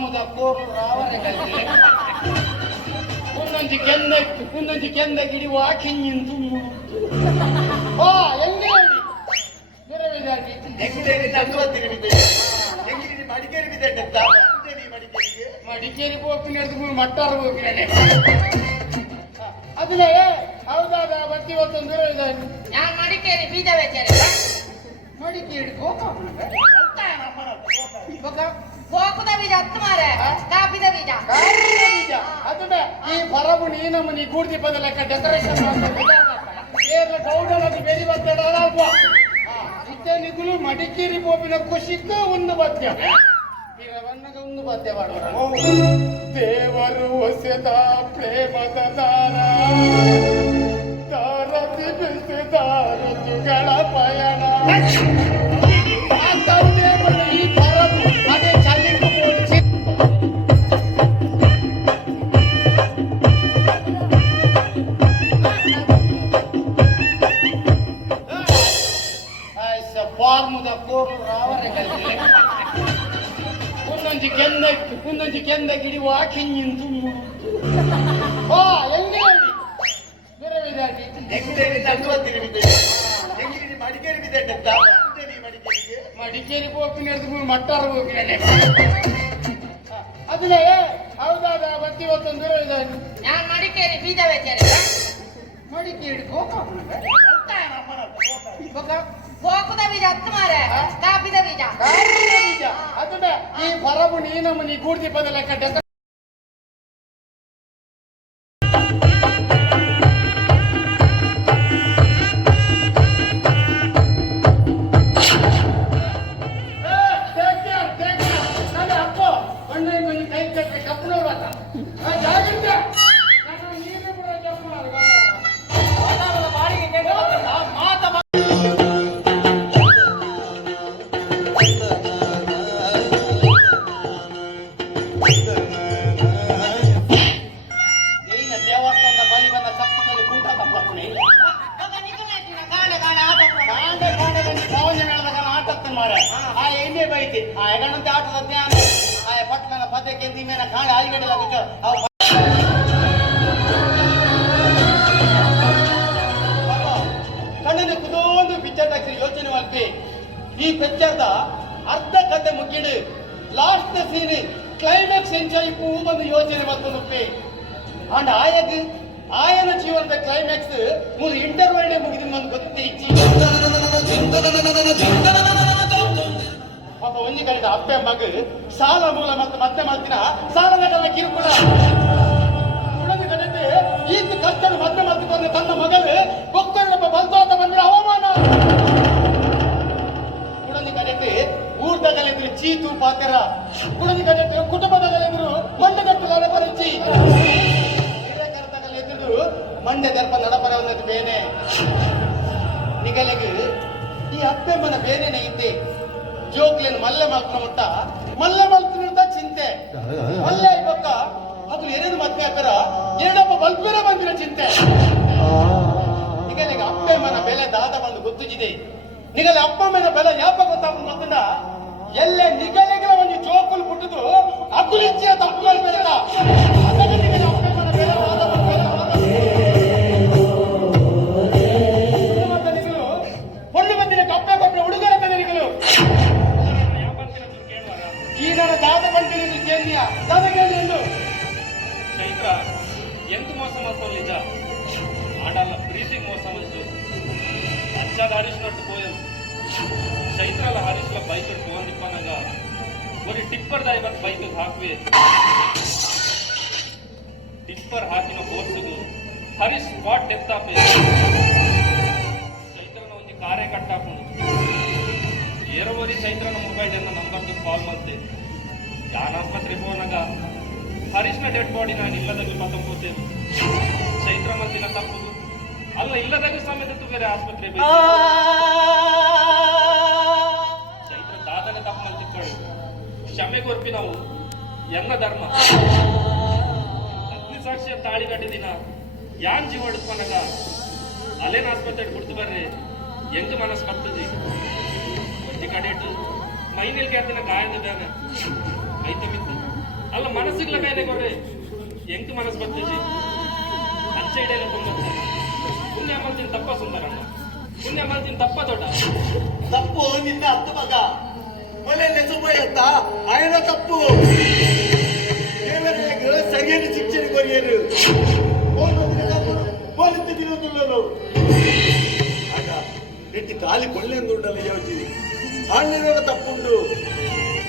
ಫಾರ್ಮದ ಕೋರು ರಾವಣೆಗಳಿಗೆ ಒಂದೊಂದು ಕೆಂದ ಗಿಡಿ ವಾಕಿಂಗ್ ತುಂಬ ಓ ಹೆಂಗೆ ಮಡಿಕೇರಿ ಹೋಗ್ತೀನಿ ಮಟ್ಟಾರ ಹೋಗ್ತೀನಿ അതിലേ ಹೌದಾದ ಬತ್ತಿ ಇವತ್ತೊಂದು ದೂರ ಇದೆ ഞാൻ മടിക്കേരി ബീജ വെച്ചേരെ മടിക്കേരി ಕೋಕುದ ಬೀಜ ಹತ್ತು ಮಾರೆ ಕಾಪಿದ ಬೀಜ ಅದನ್ನ ಈ ಪರಬು ನೀನಮ್ಮ ನೀ ಕೂಡ್ತಿ ಬಂದ ಲೆಕ್ಕ ಡೆಕೋರೇಷನ್ ಮಾಡ್ತಾರೆ ಗೌಡನಲ್ಲಿ ಬೇರೆ ಬರ್ತೇಡ ಇತ್ತೆ ನಿಗುಲು ಮಡಿಕೇರಿ ಬೋಪಿನ ಖುಷಿಕ್ಕ ಒಂದು ಪದ್ಯ ವನ್ನಗ ಒಂದು ಪದ್ಯ ಮಾಡುವ ದೇವರು ಹೊಸದ ಪ್ರೇಮದ ದಾರ ದಾರತಿ ಬೆಸೆದ ಋತುಗಳ ಪಯಣ ಈ ಪರಬು ಅದೇ ಚಲಿಕ ಫಾರ್ಮದ ಕೋರು ರಾವಣೆಗಳಿಗೆ ಒಂದೊಂದು ಕೆಂದ ಗಿಡಿ ವಾಕಿಂಗ್ ತುಂಬ ಓ ಹೆಂಗೆ ಮಡಿಕೇರಿ ಹೋಗ್ತೀನಿ ಮಟ್ಟಾರ ಹೋಗ್ತೀನಿ അതിലേ ಹೌದಾದ ಬತ್ತಿ ಇವತ್ತೊಂದು ದೂರ ಇದೆ ഞാൻ മടിക്കേരി ബീജ വെച്ചേരെ ಮಡಿಕೇರಿ ಕೋಕುದ ಬೀಜ ಹತ್ತು ಮಾರೆ ಕಾಪಿದ ಬೀಜ ಅದನ್ನ ಈ ಪರಬು ನೀನಮ್ಮ ನೀ ಕೂಡ್ತಿ ಬಂದ ಲೆಕ್ಕ ಡೆಕೋರೇಷನ್ ಎಗಣಂತೆ ಆಟದ ಜ್ಞಾನ ಪಟ್ಲನ ಪದ್ಯಕ್ಕೆ ಮೇಲೆ ಕಾಣೆ ಆಯ್ಗಡೆಲ್ಲ ಕಣ್ಣನ್ನು ಕುದೊಂದು ಪಿಕ್ಚರ್ ಹಾಕಿ ಯೋಚನೆ ಮಾಡ್ತಿ ಈ ಪಿಕ್ಚರ್ದ ಅರ್ಧ ಕತೆ ಮುಗಿಡು ಲಾಸ್ಟ್ ಸೀನ್ ಕ್ಲೈಮ್ಯಾಕ್ಸ್ ಎಂಜಾಯ್ ಒಂದು ಯೋಚನೆ ಮಾಡ್ಕೊಂಡು ಅಂಡ್ ಆಯನ ಜೀವನದ ಕ್ಲೈಮ್ಯಾಕ್ಸ್ ಮೂರು ಇಂಟರ್ವಲ್ ಮುಗಿದು ಒಂದು ಗೊತ್ತೇ ಪಾಪ ಒಂಜಿ ಕಡೆ ಅಪ್ಪೆ ಮಗ ಸಾಲ ಮೂಲ ಮತ್ತೆ ಮಾಡ್ತೀನ ಸಾಲದ ಕಿರುಕುಳ ಉಳಿದ ಕಡೆ ಈತ ಕಷ್ಟ ಮತ್ತೆ ಮಾಡ್ತಿಕೊಂಡು ತನ್ನ ಮಗಳು ಒಕ್ಕರಪ್ಪ ಬಂದೋತ ಬಂದ್ರೆ ಅವಮಾನ ಉಳಿದ ಕಡೆ ಊರ್ದಗಲೆಂದ್ರೆ ಚೀತು ಪಾತೆರ ಉಳಿದ ಕಡೆ ಕುಟುಂಬದಗಲೆಂದ್ರು ಮಂಡಗಟ್ಟಲಾರ ಪರಿಚಿ ಹಿರೇಕರದಗಲೆಂದ್ರು ಮಂಡ್ಯ ದರ್ಪ ನಡಪರ ಒಂದದ್ದು ಬೇನೆ ನಿಗಲಿಗೆ ಈ ಅಪ್ಪೆಮ್ಮನ ಬೇನೆನೇ ಇದ್ದೆ ಜೋಕ್ಲೇನು ಮಲ್ಲೆ ಮಲ್ಕೊಂಡ ಮಲ್ಲೆ ಮಲ್ಕೊಂಡ ಚಿಂತೆ ಮಲ್ಲೆ ಇವಾಗ ಅದು ಎರಡು ಮದ್ವೆ ಹಾಕರ ಎರಡಪ್ಪ ಬಲ್ಪುರ ಬಂದಿರೋ ಚಿಂತೆ ನಿಗಲಿಗೆ ಅಪ್ಪೆಮ್ಮನ ಬೆಲೆ ದಾದ ಬಂದು ಗೊತ್ತಿದೆ ನಿಗಲೆ ಅಪ್ಪಮ್ಮನ ಬೆಲೆ ಯಾಪ ಗೊತ್ತಾಗ ಮೊದಲ ಎಲ್ಲೇ ನಿಗಲಿಗೆ ಒಂದು ಜೋಕುಲ್ ಬಿಟ್ಟದು ಅಕುಲಿಚ್ಚಿಯ ತಪ್ಪು ಬೆಲೆ ಅಪ್ಪಮ್ಮನ ಬೆಲೆ ಹೊಳ್ಳು ಬಂದಿನ ಕಪ್ಪೆ ಕಪ್ಪೆ ಹುಡುಗರ ಕದರಿಗಳು ಈ ನನ್ನ ದಾದ ಬಂದಿನ ಕೇಂದ್ರೀಯ ದಾದ ಕೇಂದ್ರ ಚೈತ್ರ ಎಂತ ಮೋಸ ಮಾಡ್ಕೊಂಡು ನಿಜ ಆಡಲ್ಲ ಪ್ರೀತಿಗೆ ಮೋಸ ಬಂತು ಅಚ್ಚಾದ ಹರೀಶ್ನಟ್ಟು ಪೋಯಲ್ ಚೈತ್ರಲ್ಲ ಹರೀಶ್ಲ ಬೈಕ್ ತಗೊಂಡಿಪ್ಪನಾಗ ಒಂದು ಟಿಪ್ಪರ್ ದಾಯಿ ಬಂದು ಬೈಕ್ ಹಾಕುವೆ ಟಿಪ್ಪರ್ ಹಾಕಿನ ಫೋರ್ಸ್ಗೂ ಹರೀಶ್ ಸ್ಪಾಟ್ ಡೆತ್ ಆಪೆ ಚೈತ್ರನ ಒಂದು ಕಾರೇ ಕಟ್ಟಾಕೊಂಡು ಏರೋವರಿ ಚೈತ್ರನ ಮೊಬೈಲ್ ನಂಬರ್ಗೆ ಕಾಲ್ ಮಾಡ್ತೆ ಯಾನ ಆಸ್ಪತ್ರೆಗೆ ಹೋನಾಗ ಹರೀಶ್ನ ಡೆಡ್ ಬಾಡಿ ನಾನು ಇಲ್ಲದಾಗ ಮಾತಾಡ್ಕೋತೇನೆ ಚೈತ್ರ ಮಂದಿನ ತಪ್ಪುದು ಅಲ್ಲ ಇಲ್ಲದಾಗ ಸಮೇತ ಬೇರೆ ಆಸ್ಪತ್ರೆ ಚೈತ್ರ ದಾದನ ತಪ್ಪು ಮಂದಿ ತಿಕ್ಕಾಡು ಕ್ಷಮೆ ಕೊರ್ಪಿ ನಾವು ಎಲ್ಲ ಧರ್ಮ ಅಗ್ನಿ ಸಾಕ್ಷಿಯ ತಾಳಿಗಟ್ಟಿ ದಿನ ಯಾನ್ ಜೀವ ಹಿಡಿದ್ಕೊಂಡಾಗ ಅಲ್ಲೇನ ಆಸ್ಪತ್ರೆಗೆ ಬಿಡ್ತು ಬರ್ರಿ ಹೆಂಗ ಮನಸ್ಸು ಕರ್ತದೆ ಒಂದು ಕಡೆ ಇಟ್ಟು ಮೈನಲ್ಲಿ ಕೇಳ್ತಿನ ಗಾಯದ ಬ್ಯಾಗ ಐತೆ ಮಿತ್ತು ಅಲ್ಲ ಮನಸ್ಸಿಗ್ಲ ಬೇರೆ ಕೊಡ್ರಿ ಎಂಕ್ ಮನಸ್ಸು ಬರ್ತೈತಿ ಅಚ್ಚ ಇಡೇನ ತುಂಬ ಪುಣ್ಯ ಮಾಡ್ತೀನಿ ತಪ್ಪ ಸುಂದರಣ್ಣ ಪುಣ್ಯ ಮಾಡ್ತೀನಿ ತಪ್ಪ ದೊಡ್ಡ ತಪ್ಪು ನಿನ್ನ ಅತ್ತ ಮಗ ಮನೆಯಲ್ಲೇ ಸುಮ್ಮಯ್ಯತ್ತ ఆయన ತಪ್ಪು ದೇವರಿಗೆ ಸರಿಯಾದ ಶಿಕ್ಷಣ ಕೊರಿಯರು పోలిస్తే తిరుగుతున్నాను ఆట నెట్టి కాలి కొళ్ళెందు ఉండాలి యోచి ఆళ్ళలో తప్పుండు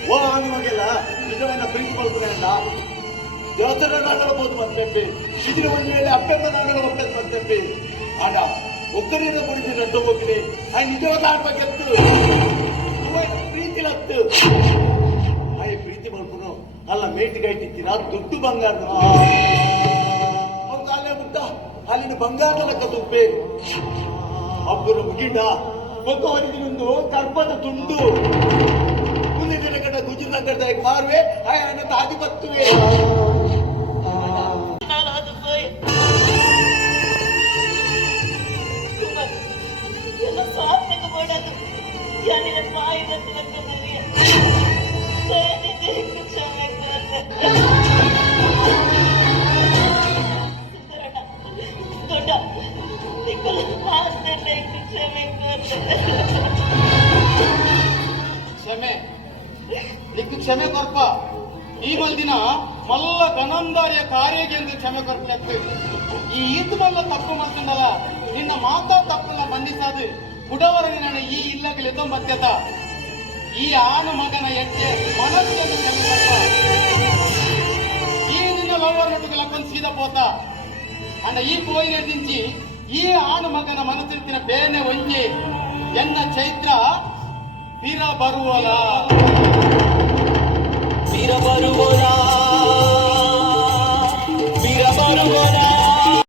ఓ ఆమె మగల నిజమైన ప్రిన్సిపల్ ఫ్రెండ్ దేవతల నాడకపోతు అని చెప్పి శిథిల ಒಂದು ವೇಳೆ ಅಪ್ಪೆಮ್ಮ ನಾಡಲು ಹೋಗ್ತದೆ ಅಂತ చెప్పి ಆಟ ಒಕ್ಕರಿನ ಕುಡಿದು ನಡ್ಡು ಹೋಗಿದೆ ಆ ನಿಜವಾದ ಆಡ್ಬೇಕೆತ್ತು ಪ್ರೀತಿಲತ್ತು ಆ ಪ್ರೀತಿ ಮಾಡ್ಕೊಂಡು ಅಲ್ಲ ಮೇಟಿಗೈಟಿದ್ದೀರಾ ದುಡ್ಡು ಬಂಗಾರ ಕಾಲೇ ಮುಟ್ಟ ಅಲ್ಲಿನ ಬಂಗಾರದ ಲೆಕ್ಕ ತುಪ್ಪೆ ಒಬ್ಬರು ಮುಗಿಡ ಒಬ್ಬವರಿಗೆ ಒಂದು ಕರ್ಪದ ತುಂಡು ಮುಂದಿನ ದಿನ ಕಡೆ ಗುಜರಾತ್ ಮಾರುವೆ ಆಯನ ಆಧಿಪತ್ಯವೇ ಕ್ಷಮೆ ನಿಕ್ಕು ಕ್ಷಮೆ ಕೊರ್ಪ ಈ ಮಲ್ದಿನ ಮಲ್ಲ ಗಣಂದಾರಿಯ ಕಾರ್ಯಗೆ ಎಂದು ಕ್ಷಮೆ ಕೊರ್ಪು ಈ ಈದ್ ಮಲ್ಲ ತಪ್ಪು ಮಾಡ್ಕೊಂಡಲ್ಲ ನಿನ್ನ ಮಾತಾ ತಪ್ಪನ್ನ ಬಂಧಿಸಾದು ಬುಡವರೆಗೆ ನಾನು ಈ ಇಲ್ಲಗಲಿದ್ದು ಮತ್ಯದ ಈ ಆನ ಮಗನ ಎಟ್ಟೆ ಮನಸ್ಸನ್ನು ಕ್ಷಮೆ ಕೊರ್ಪ ಈ ನಿನ್ನ ಲವರ್ ನಟುಗಳಕ್ಕೊಂದು ಸೀದಾ ಪೋತ ಅಂಡ ಈ ಪೋಯಿನ ದಿಂಚಿ ಈ ಆನ ಮಗನ ಮನಸ್ಸಿನ ಬೇನೆ ಒಂಜಿ ಎನ್ನ ಚೈತ್ರ ಬೀರ ಬರುವಲ